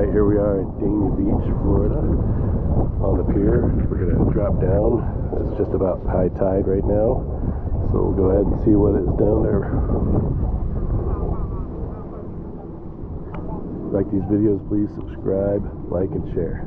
Alright, here we are in Dania Beach, Florida, on the pier. We're going to drop down. It's just about high tide right now, so we'll go ahead and see what is down there. If you like these videos, please subscribe, like, and share.